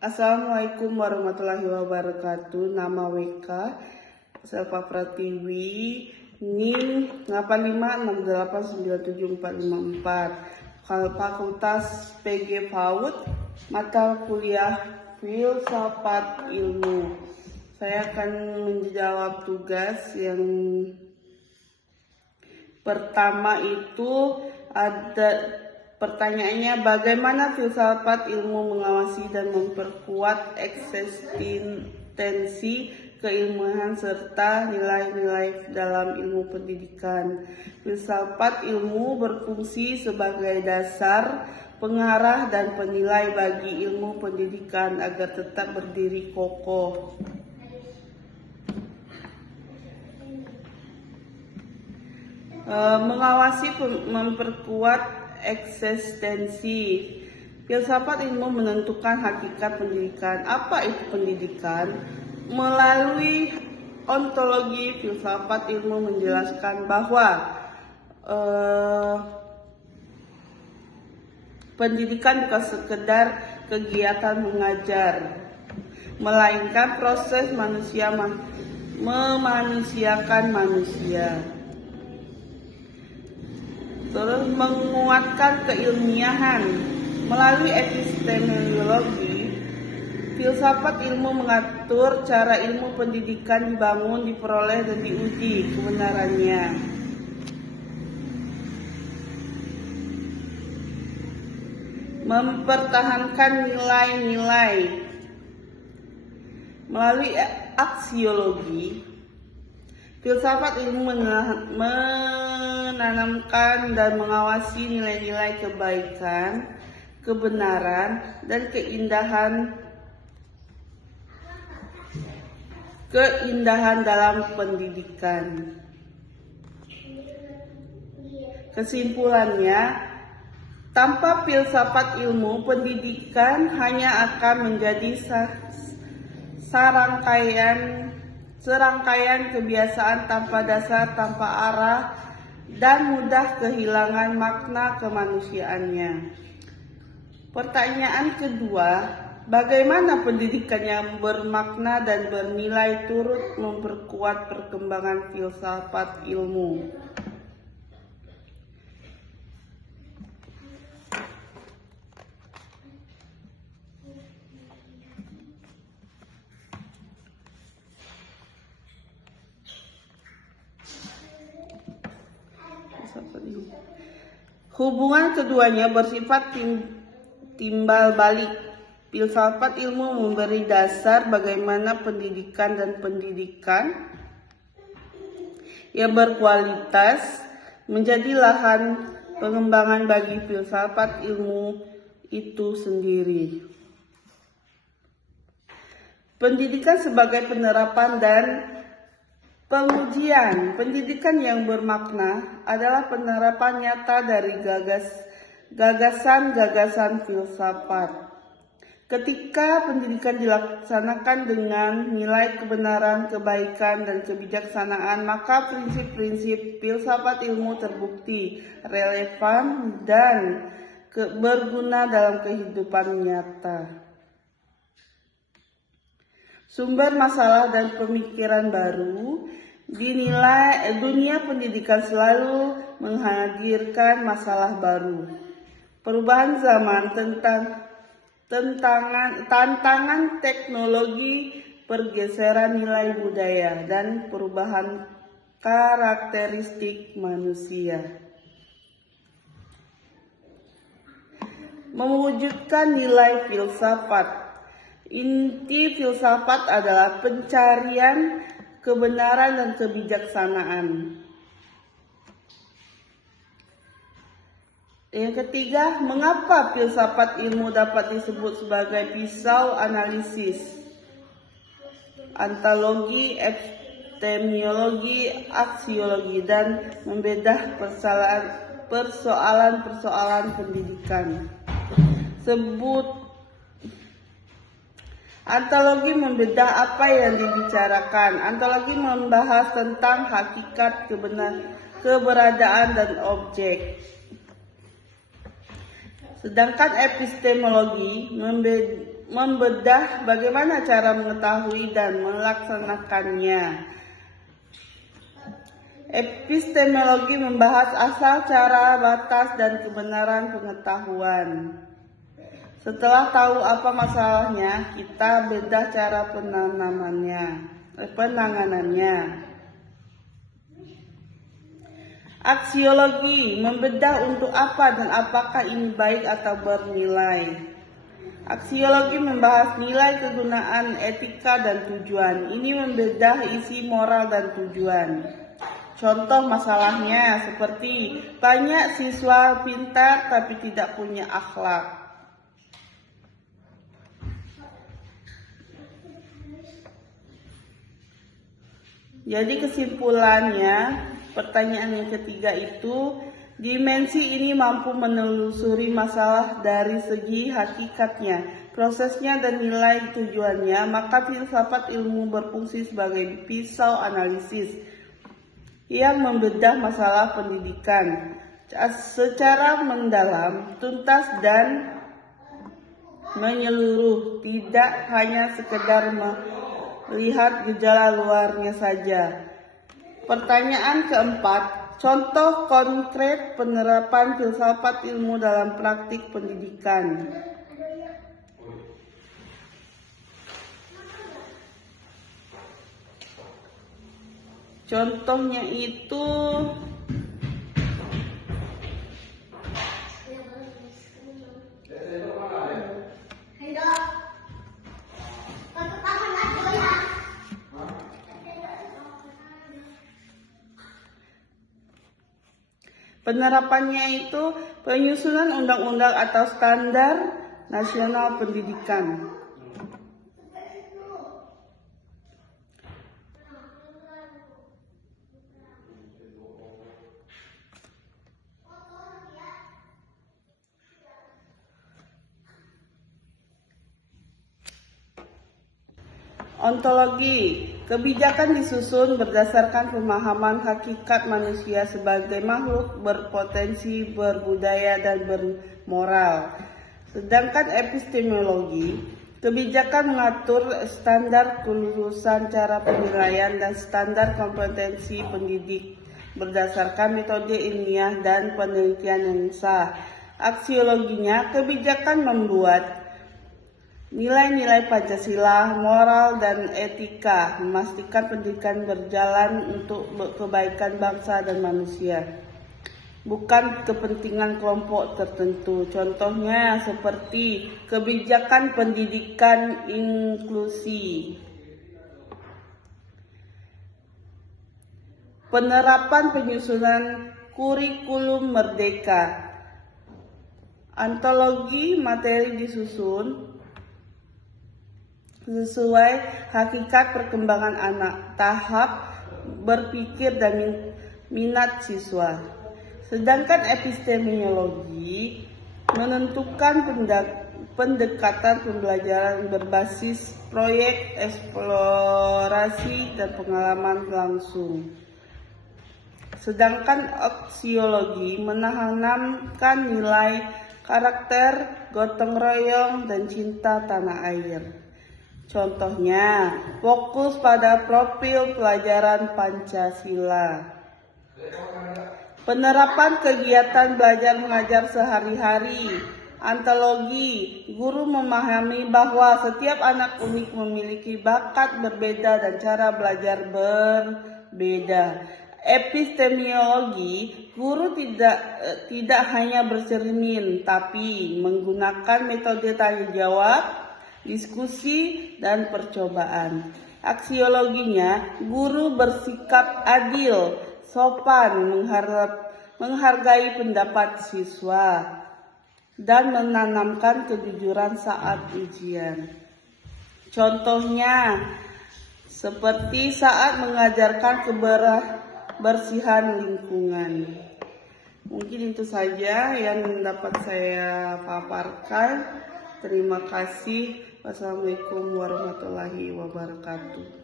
Assalamualaikum warahmatullahi wabarakatuh. Nama WK Selva Pratiwi, NIM 85689744, Fakultas PG PAUD, mata kuliah Filsafat Ilmu. Saya akan menjawab tugas yang pertama itu ada. Pertanyaannya, bagaimana filsafat ilmu mengawasi dan memperkuat eksistensi keilmuan serta nilai-nilai dalam ilmu pendidikan? Filsafat ilmu berfungsi sebagai dasar, pengarah, dan penilai bagi ilmu pendidikan agar tetap berdiri kokoh. Mengawasi, memperkuat eksistensi. Filsafat ilmu menentukan hakikat pendidikan. Apa itu pendidikan? Melalui ontologi, filsafat ilmu menjelaskan bahwa pendidikan bukan sekedar kegiatan mengajar, melainkan proses manusia memanusiakan manusia. Terus menguatkan keilmiahan. Melalui epistemologi, filsafat ilmu mengatur cara ilmu pendidikan dibangun, diperoleh, dan diuji kebenarannya. Mempertahankan nilai-nilai. Melalui aksiologi, filsafat ilmu menanamkan dan mengawasi nilai-nilai kebaikan, kebenaran, dan keindahan dalam pendidikan. Kesimpulannya, tanpa filsafat ilmu, pendidikan hanya akan menjadi serangkaian kebiasaan tanpa dasar, tanpa arah, dan mudah kehilangan makna kemanusiaannya. Pertanyaan kedua, bagaimana pendidikan yang bermakna dan bernilai turut memperkuat perkembangan filsafat ilmu? Hubungan keduanya bersifat timbal balik. Filsafat ilmu memberi dasar bagaimana pendidikan dan pendidikan yang berkualitas menjadi lahan pengembangan bagi filsafat ilmu itu sendiri. Pendidikan sebagai penerapan dan pengujian. Pendidikan yang bermakna adalah penerapan nyata dari gagasan-gagasan filsafat. Ketika pendidikan dilaksanakan dengan nilai kebenaran, kebaikan, dan kebijaksanaan, maka prinsip-prinsip filsafat ilmu terbukti relevan dan berguna dalam kehidupan nyata. Sumber masalah dan pemikiran baru. Dinilai dunia pendidikan selalu menghadirkan masalah baru. Perubahan zaman, tantangan teknologi, pergeseran nilai budaya, dan perubahan karakteristik manusia. Mewujudkan nilai filsafat. Inti filsafat adalah pencarian kebenaran dan kebijaksanaan. Yang ketiga, mengapa filsafat ilmu dapat disebut sebagai pisau analisis, ontologi, epistemologi, aksiologi, dan membedah persoalan-persoalan pendidikan. Ontologi membedah apa yang dibicarakan. Ontologi membahas tentang hakikat, keberadaan, dan objek. Sedangkan epistemologi membedah bagaimana cara mengetahui dan melaksanakannya. Epistemologi membahas asal, cara, batas, dan kebenaran pengetahuan. Setelah tahu apa masalahnya, kita bedah cara penanganannya. Aksiologi membedah untuk apa dan apakah ini baik atau bernilai. Aksiologi membahas nilai, kegunaan, etika, dan tujuan. Ini membedah isi moral dan tujuan. Contoh masalahnya seperti banyak siswa pintar tapi tidak punya akhlak. Jadi kesimpulannya, pertanyaan yang ketiga itu, dimensi ini mampu menelusuri masalah dari segi hakikatnya, prosesnya, dan nilai tujuannya, maka filsafat ilmu berfungsi sebagai pisau analisis yang membedah masalah pendidikan secara mendalam, tuntas, dan menyeluruh, tidak hanya sekedar melihat gejala luarnya saja. Pertanyaan keempat, contoh konkret penerapan filsafat ilmu dalam praktik pendidikan. Contohnya itu penerapannya itu penyusunan undang-undang atau standar nasional pendidikan. Ontologi, kebijakan disusun berdasarkan pemahaman hakikat manusia sebagai makhluk berpotensi, berbudaya, dan bermoral. Sedangkan epistemologi, kebijakan mengatur standar kelulusan, cara penilaian, dan standar kompetensi pendidik berdasarkan metode ilmiah dan penelitian yang sah. Aksiologinya, kebijakan membuat nilai-nilai Pancasila, moral, dan etika, memastikan pendidikan berjalan untuk kebaikan bangsa dan manusia, bukan kepentingan kelompok tertentu. Contohnya seperti kebijakan pendidikan inklusi. Penerapan penyusunan kurikulum merdeka. Ontologi materi disusun sesuai hakikat perkembangan anak, tahap berpikir, dan minat siswa. Sedangkan epistemologi menentukan pendekatan pembelajaran berbasis proyek, eksplorasi, dan pengalaman langsung. Sedangkan aksiologi menanamkan nilai, karakter, gotong royong, dan cinta tanah air. Contohnya, fokus pada profil pelajaran Pancasila. Penerapan kegiatan belajar mengajar sehari-hari. Ontologi, guru memahami bahwa setiap anak unik memiliki bakat berbeda dan cara belajar berbeda. Epistemologi, guru tidak hanya bercermin, tapi menggunakan metode tanya jawab, diskusi, dan percobaan. Aksiologinya, guru bersikap adil, sopan, menghargai pendapat siswa, dan menanamkan kejujuran saat ujian. Contohnya, seperti saat mengajarkan kebersihan lingkungan. Mungkin itu saja yang dapat saya paparkan. Terima kasih. Wassalamualaikum warahmatullahi wabarakatuh.